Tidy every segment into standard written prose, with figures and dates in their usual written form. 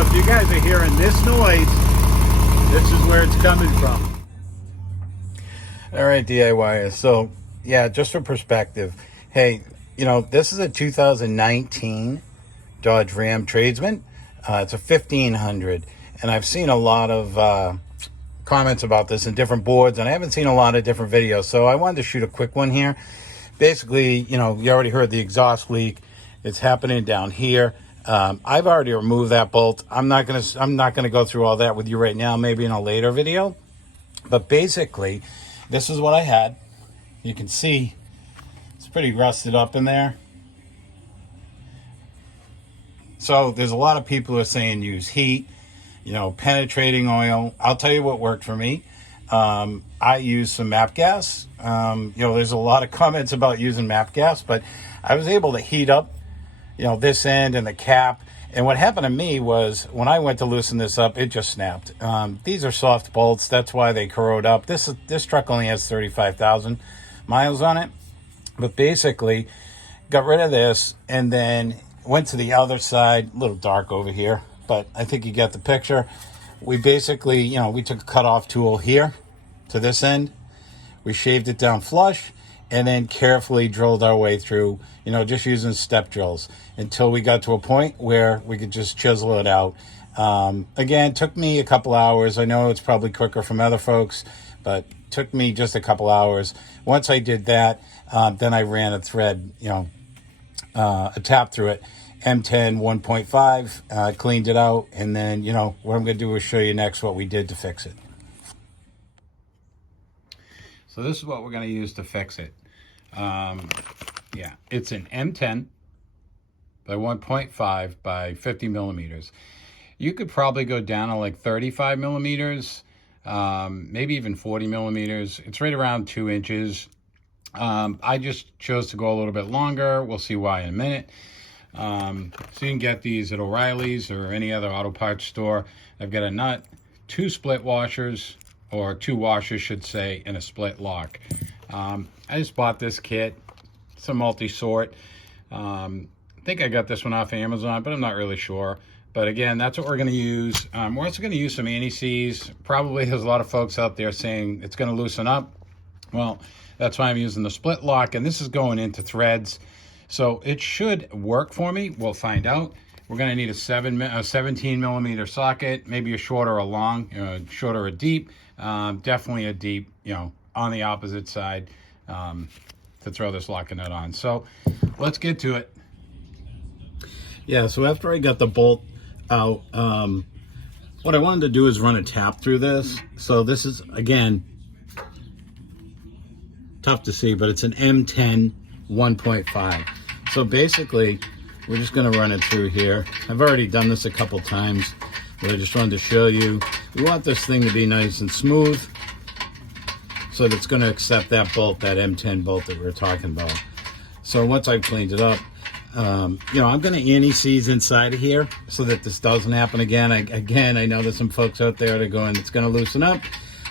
if you guys are hearing this noise, this is where it's coming from. All right, DIYers. So, yeah, just for perspective, hey, this is a 2019 Dodge Ram Tradesman. It's a 1500, and I've seen a lot of comments about this in different boards, and I haven't seen a lot of different videos, so I wanted to shoot a quick one here. Basically, you already heard the exhaust leak. It's happening down here. I've already removed that bolt. I'm not gonna go through all that with you right now, maybe in a later video. But basically, this is what I had. You can see it's pretty rusted up in there. So there's a lot of people who are saying use heat, penetrating oil. I'll tell you what worked for me. I used some MAP gas. There's a lot of comments about using MAP gas, but I was able to heat up, this end and the cap. And what happened to me was when I went to loosen this up, it just snapped. These are soft bolts. That's why they corrode up. This truck only has 35,000 miles on it. But basically, got rid of this and then went to the other side. A little dark over here, but I think you get the picture. We basically, we took a cutoff tool here to this end. We shaved it down flush and then carefully drilled our way through, just using step drills until we got to a point where we could just chisel it out. Again, it took me a couple hours. I know it's probably quicker from other folks, but took me just a couple hours. Once I did that, then I ran a thread, a tap through it. M10 1.5, cleaned it out, and then, what I'm going to do is show you next what we did to fix it. So this is what we're going to use to fix it. Yeah, it's an M10 by 1.5 by 50 millimeters. You could probably go down to like 35 millimeters, maybe even 40 millimeters. It's right around 2 inches. I just chose to go a little bit longer. We'll see why in a minute. So you can get these at O'Reilly's or any other auto parts store. I've got a nut, 2 split washers, or 2 washers should say, and a split lock. I just bought this kit. It's a multi-sort. I think I got this one off Amazon, but I'm not really sure. But again, that's what we're going to use. We're also going to use some anti-seize. Probably there's a lot of folks out there saying it's going to loosen up. Well, that's why I'm using the split lock, and this is going into threads. So it should work for me. We'll find out. We're going to need a 17 millimeter socket, maybe a short or a long, short or a deep. Definitely a deep, on the opposite side to throw this locking nut on. So let's get to it. Yeah, so after I got the bolt out, what I wanted to do is run a tap through this. So this is, again, tough to see, but it's an M10 1.5. So basically, we're just going to run it through here. I've already done this a couple times, but I just wanted to show you. We want this thing to be nice and smooth so that it's going to accept that bolt, that M10 bolt that we were talking about. So once I've cleaned it up, I'm going to anti-seize inside of here so that this doesn't happen again. I know there's some folks out there that are going, it's going to loosen up,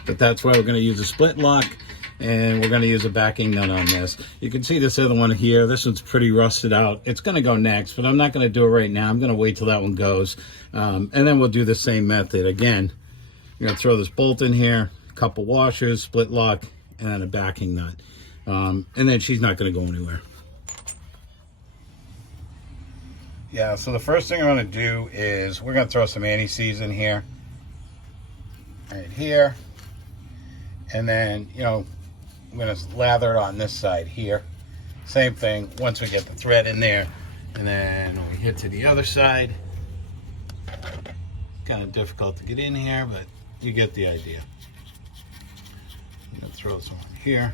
but that's why we're going to use a split lock. And we're going to use a backing nut on this. You can see this other one here. This one's pretty rusted out. It's going to go next, but I'm not going to do it right now. I'm going to wait till that one goes. And then we'll do the same method. Again, you're going to throw this bolt in here, a couple washers, split lock, and then a backing nut. And then she's not going to go anywhere. Yeah, so the first thing I'm going to do is we're going to throw some anti-seize in here. Right here. And then, I'm going to lather it on this side here. Same thing once we get the thread in there. And then we hit to the other side. Kind of difficult to get in here, but you get the idea. I'm going to throw some on here.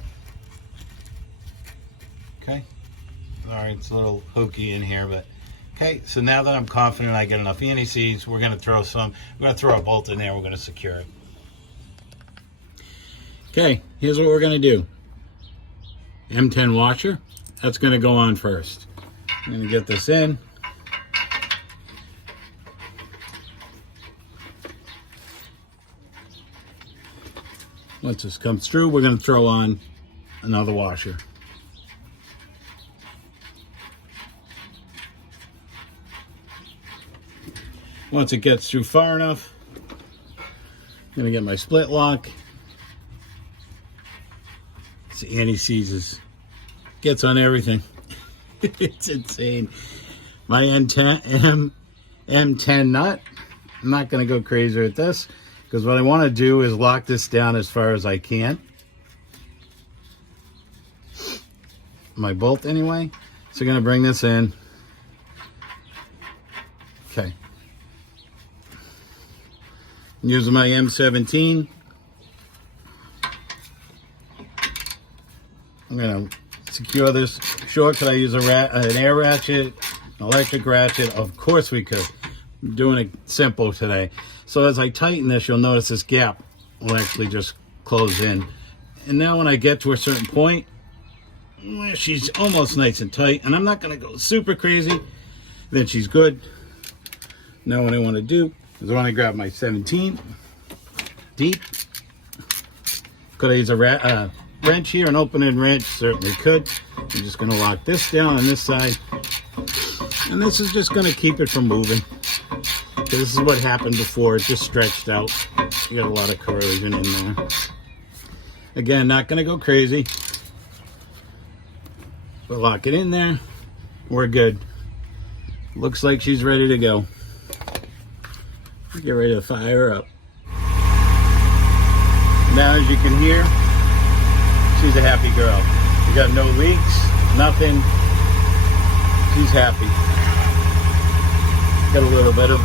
Okay. All right, it's a little hokey in here, but okay. So now that I'm confident I get enough anti-seize, we're going to throw a bolt in there. We're going to secure it. Okay, here's what we're going to do. M10 washer, that's going to go on first. I'm going to get this in. Once this comes through, we're going to throw on another washer. Once it gets through far enough, I'm gonna get my split lock. See, anti-seizes. Gets on everything. It's insane. My M10 nut. I'm not gonna go crazy with this because what I want to do is lock this down as far as I can. My bolt anyway. So I'm gonna bring this in. Okay. Using my M17. I'm gonna secure this short. Could I use an air ratchet, an electric ratchet? Of course we could. I'm doing it simple today. So as I tighten this, you'll notice this gap will actually just close in. And now when I get to a certain point, she's almost nice and tight, and I'm not gonna go super crazy. Then she's good. Now what I want to do is I want to grab my 17 deep. Could I use a wrench here, an opening wrench? Certainly could. I'm just going to lock this down on this side, and this is just going to keep it from moving. Because this is what happened before. It just stretched out. You got a lot of corrosion in there. Again, not going to go crazy, but lock it in there. We're good. Looks like she's ready to go. Get ready to fire her up. Now, as you can hear, she's a happy girl. We got no leaks, nothing. She's happy. Got a little bit of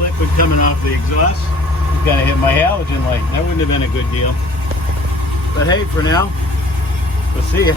liquid coming off the exhaust. It's gonna hit my halogen light. That wouldn't have been a good deal. But hey, for now, we'll see you.